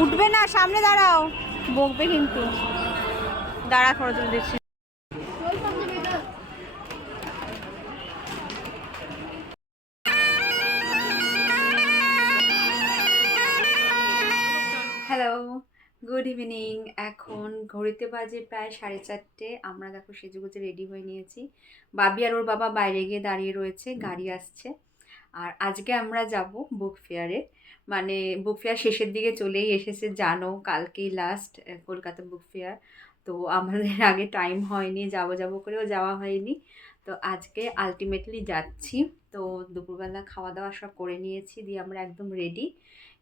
উঠবে না, সামনে দাঁড়াও, বকবে কিন্তু। দাঁড়া, ফটো তুলে দিচ্ছি। Hello, good evening. এখন ঘড়িতে বাজে প্রায় 4:30। আমরা দেখো সেজেগুজে রেডি হয়ে নিয়েছি। বাবি আর ওর বাবা বাইরে গিয়ে দাঁড়িয়ে রয়েছে, গাড়ি আসছে। আর আজকে আমরা যাব বুক ফেয়ারে, মানে বুক ফেয়ার শেষের দিকে চলেই এসেছে, জানো কালকেই লাস্ট কলকাতা বুক ফেয়ার। তো আমাদের আগে টাইম হয়নি, যাব করেও যাওয়া হয়নি। তো আজকে আলটিমেটলি যাচ্ছি। তো দুপুরবেলা খাওয়া দাওয়া সব করে নিয়েছি, দিয়ে আমরা একদম রেডি।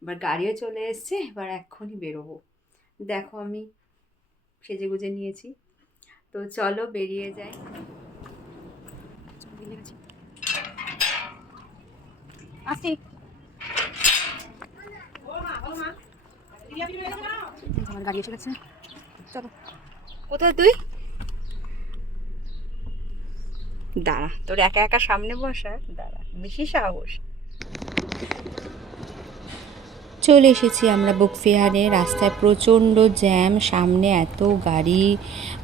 এবার গাড়িও চলে এসছে, এবার এক্ষুনি বেরোবো। দেখো আমি সেজে গুজে নিয়েছি, তো চলো বেরিয়ে যাই। আসছি। আমার গাড়ি এসে গেছে, চলো। কোথায় তুই? দাঁড়া, তোর একা একা সামনে বসা, দাঁড়া, বেশি সাহস। চলে এসেছি আমরা বুক ফেয়ারে। রাস্তায় প্রচণ্ড জ্যাম, সামনে এত গাড়ি,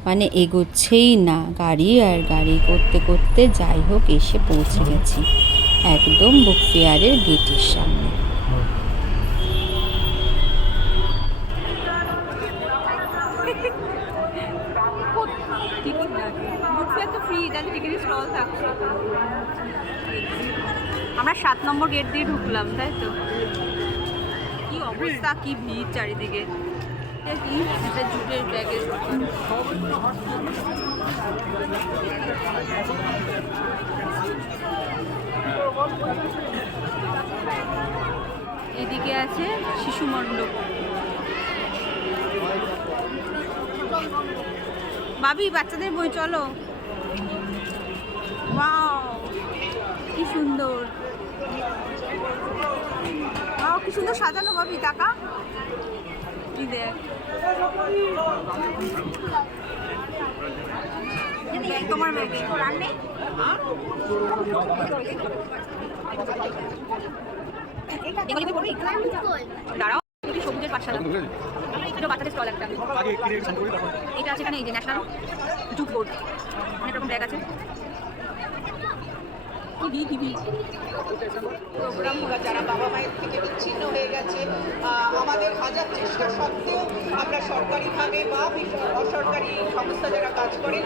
মানে এগোচ্ছেই না, গাড়ি আর গাড়ি করতে করতে যাই হোক এসে পৌঁছে গেছি একদম বুক ফেয়ারের গেটের সামনে। আমরা 7 নম্বর গেট দিয়ে ঢুকলাম, তাই তো? কি অবস্থা, কি ভিড় চারিদিকে। জুটের ব্যাগের এদিকে আছে শিশু মণ্ডপ। বাবি, বাচ্চাদের বই, চলো। ওয়াও, কি সুন্দর, ওয়াও কি সুন্দর সাজানো। বাবি টাকা দেখ, তোমার ব্যাগে দাঁড়াও। সবুজের পাঠশালা, এটা বাচ্চাদের স্টল একটা। এটা আছে এখানে, এই যে ন্যাশনাল জুট বোর্ড, অনেক রকম ব্যাগ আছে। যারা বাবা মায়ের থেকে বিচ্ছিন্ন হয়ে গেছে, আমাদের হাজার চেষ্টা সত্ত্বেও আমরা সরকারিভাবে বা অসরকারি সংস্থা যারা কাজ করেন,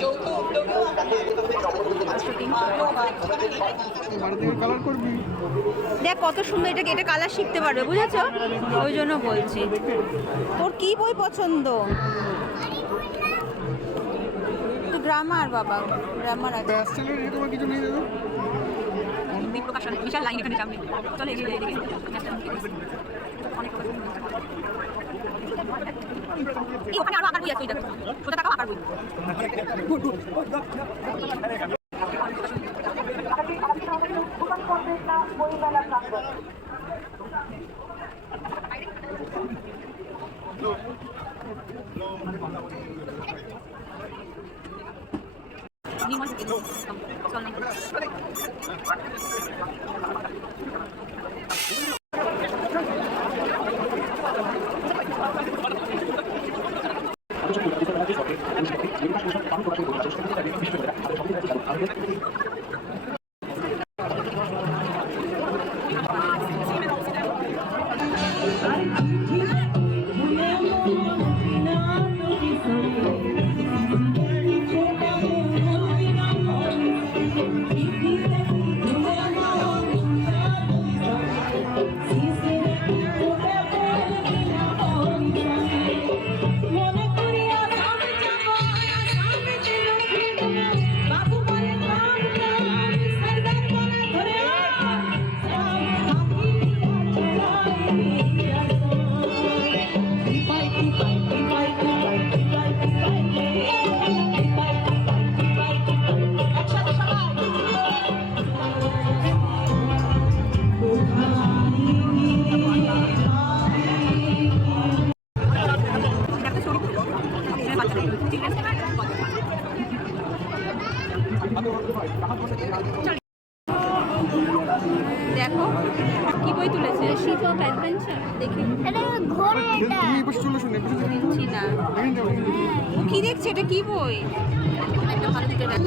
যৌথ উদ্যোগেও আমরা দেখ কত সুন্দর, এটা এটা কালার শিখতে পারবে, বুঝেছ? ওই জন্য বলছি। তোর কি বই পছন্দ? গ্রামার, বাবা গ্রামার আছে। বিশাল লাইন এখানে সামনে, চলে এগিয়ে যাই এদিকে। ওখানে আরো আঁকার বই আছে, সোজা টাকাও আঁকার বই। দেখো কি বই তুলেছে, শিপ অফ অ্যাডভেঞ্চার। দেখি এটা ঘোরে এটা। তুমি এই পাশে চলে আসুন, এই পাশে চলে আসুন। চিনা দেখেন যাও, দেখেন যাও। ও কি দেখছে, এটা কি বই? একটা ভালো দিকে দেখ।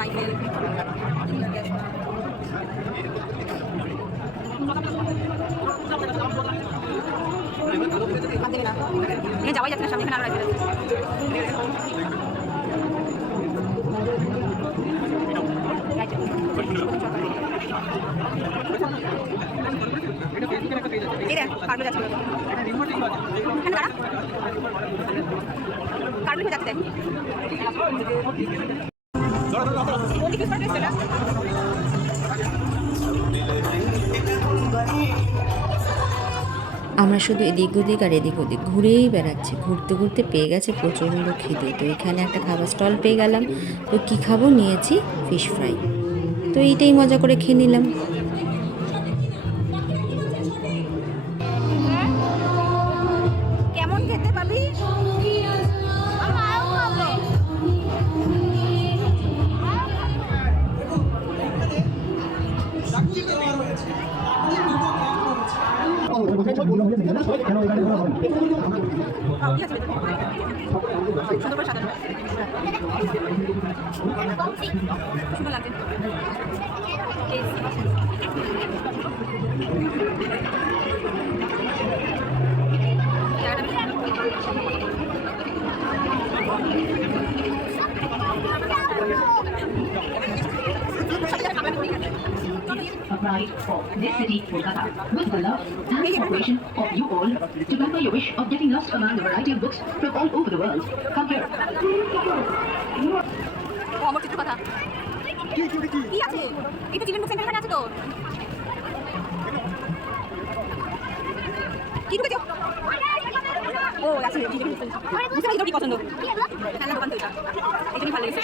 রাইফেল যাওয়াই যাচ্ছে না, সামনে এখানে আরো রাইফেল আছে। এই দেখ কার্পেট যাচ্ছে, এখানে দাঁড়া, কার্পেট যাচ্ছে দেখ। ও কি ফার্স্ট এটা? আমরা শুধু এদিক ওদিক আর এদিক ওদিক ঘুরেই বেড়াচ্ছি। ঘুরতে ঘুরতে পেয়ে গেছে প্রচণ্ড খিদে। তো এখানে একটা খাবার স্টল পেয়ে গেলাম। তো কী খাবো, নিয়েছি ফিশ ফ্রাই। তো এইটাই মজা করে খেয়ে নিলাম। কেমন খেতে পাবি? সুন্দর লাগছে। Applied for this city, Kolkata, with the love and cooperation of you all, to grant your wish of getting lost among the variety of books from all over the world. Come here. অমর চিত্র কথা কি আছে? এটা children book centre আছে তো। কি ঢুকেছো? ও আছে, বুঝতে কি পছন্দ? খেলার দোকান তো এটা, এটাই ভালো লেগেছে।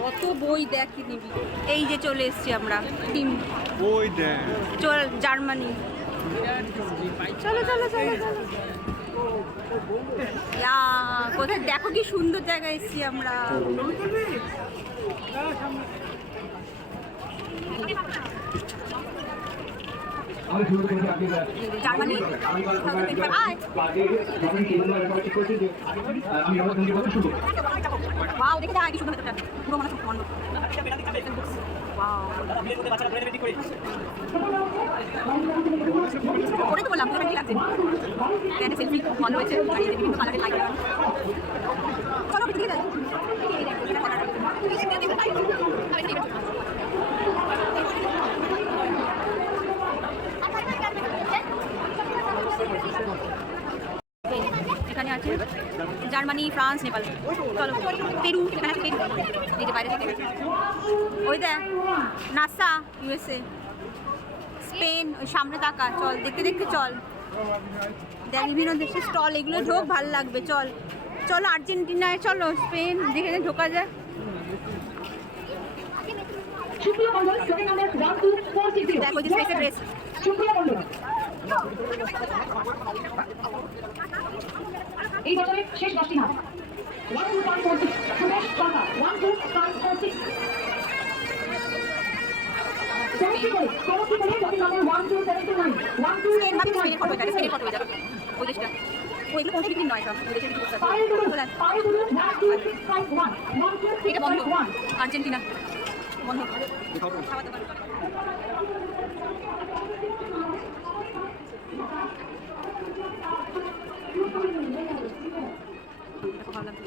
কত বই দেখি নিবি। এই যে চলে এসছি আমরা, টিম বই দেখ। চল জার্মানি। চলো চলো চলো চলো। ইয়া, কোথায় দেখো কি সুন্দর জায়গায় এসছি আমরা। জার্মানি ওয়াও, দেখে যা কি সুন্দর ভেতরটা, পুরো মনে হচ্ছে বন্ধ। ওটাই তো বললাম, পুরো লাগছে। প্যান্টে সেলফি বন্ধ হয়েছে, আর এই যে বিভিন্ন কালারের লাইট। চলো ঠিক আছে। এখানে আছে জার্মানি, ফ্রান্স, নেপাল। চলো পেরু, এখানে আছে পেরু। এই যে বাইরে থেকে ওই দেখ নাসা, ইউএসএ, স্পেন, ওই সামনে তাকা। চল দেখতে দেখতে চল, দেখ বিভিন্ন দেশের স্টল, এগুলো ঢোক, ভালো লাগবে। চল চলো আর্জেন্টিনায়, চলো স্পেন, যেখানে ঢোকা যায়। দেখ ওই যে স্পেসের ড্রেস। এই বছরের শেষ 10টি নাম 1 2 5 4 6 সুরেশ সরকার 1 2 5 4 6 সেভেন্টি করে লকি নাম্বার 1 2 7 9 1 2 স্পেন ভাবি, স্পেনের ফটো এটা, স্পেনের ফটো এটা, ওই দেশটা। ওইগুলো কোনো বিক্রি নয়, সব ওই দেশের বিক্রি করতে হবে। 5 2 1 2 6 5 1 1 2 এটা 6 বন্ধ, 5 1 আর্জেন্টিনা বন্ধ। খাওয়া দাওয়া ভালো লাগছে।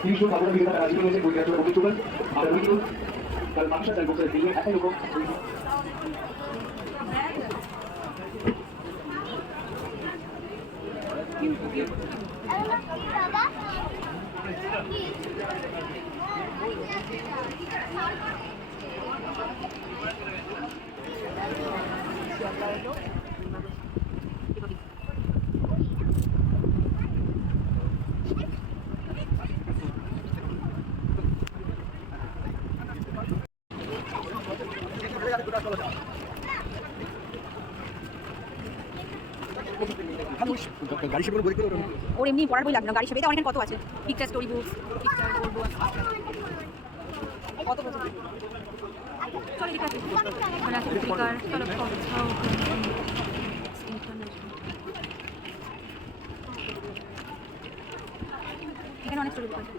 Usual kalau kita ada juga sih punya cukup itu kan ada begitu kalau maksa dan bukan dia ada juga গাড়ি সেবার বই করে ওর এমনি পড়ার বই লাগবে না, গাড়ি সেবাইতে অনেক কত আছে, পিকচার স্টোরি বুক, পিকচার বলবো কত বছর চলো এদিকে আসি। মানে একটা স্পিকার, চলো কোথাও এখানে অনেক স্টোরি বুক আছে।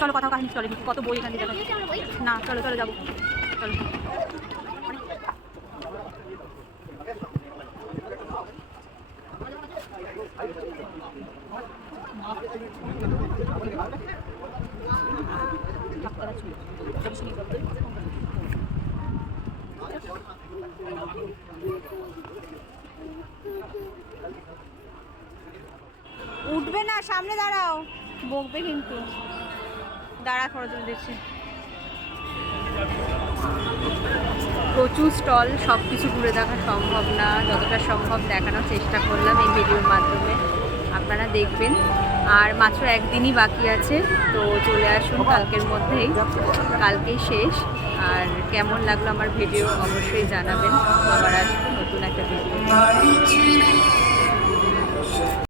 চলো কোথাও কাহিনী স্টোরি বুক, কত বই এখানে দেখা না, চলো চলো যাবো চলো। উঠবে না, সামনে দাঁড়াও, বকবে কিন্তু। দাঁড়া খরচ দিচ্ছে। প্রচুর স্টল, সব কিছু ঘুরে দেখা সম্ভব না, যতটা সম্ভব দেখানোর চেষ্টা করলাম এই ভিডিওর মাধ্যমে, আপনারা দেখবেন। আর মাত্র একদিনই বাকি আছে, তো চলে আসুন কালকের মধ্যেই, কালকেই শেষ। আর কেমন লাগলো আমার ভিডিও অবশ্যই জানাবেন। আবার আসবো নতুন একটা ভিডিও।